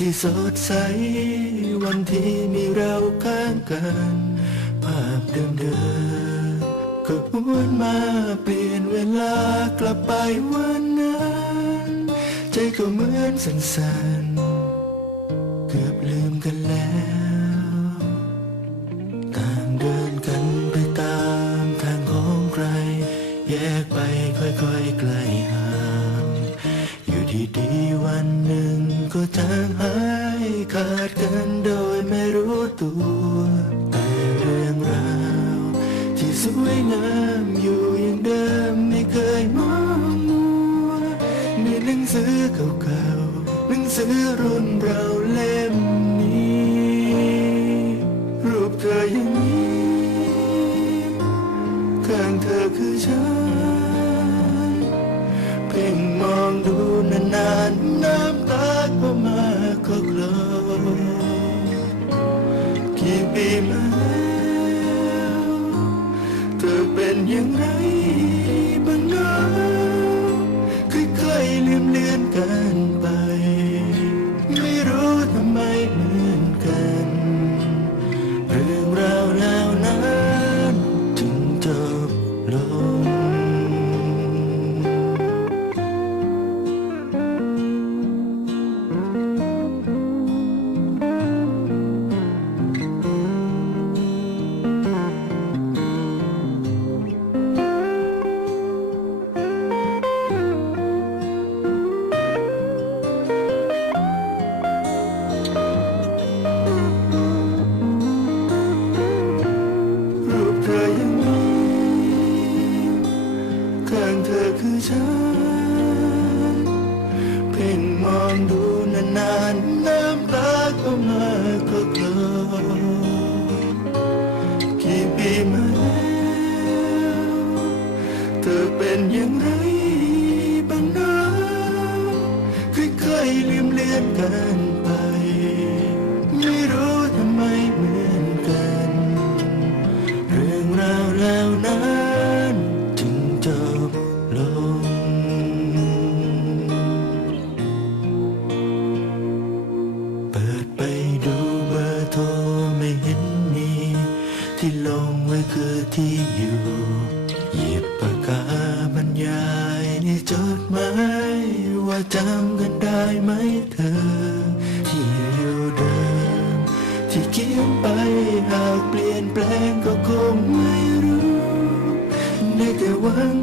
ที่สดใส วันที่มีเราข้างกัน ภาพเดิมๆก็หวนมาเปลี่ยนเวลากลับไปวันนั้น ใจก็เหมือนสั่นๆ เกือบลืมกัน ดีๆวันหนึ่งก็จางหายขาดกันโดยไม่รู้ตัว แต่เรื่องราวที่สวยงามอยู่อย่างเดิมไม่เคยมองมัวในหนังสือเก่าๆหนังสือรุ่นเราเล่มนี้ รูปเธออยังมีข้างเธอคือฉันเพ่งมองดู เป็นอย่างไรบ้างนะค่อยๆลืมเลือนกัน ฉันเพ่งมองดูนานๆน้ำตาก็มาก็คลอกี่ปีมาแล้วเธอเป็นอย่างไรบ้างนะค่อยๆลืมเลือนกันไป ไม่รู้ทำไมเหมือนกัน เรื่องราวแล้วนั้น ที่ลงไว้คือที่อยู่หยิบปากกาบรรยายในจดหมายว่าจำกันได้ไหมเธอ ที่อยู่เดิมที่เขียนไปหากเปลี่ยนแปลงก็คงไม่รู้ได้แต่หวังกัน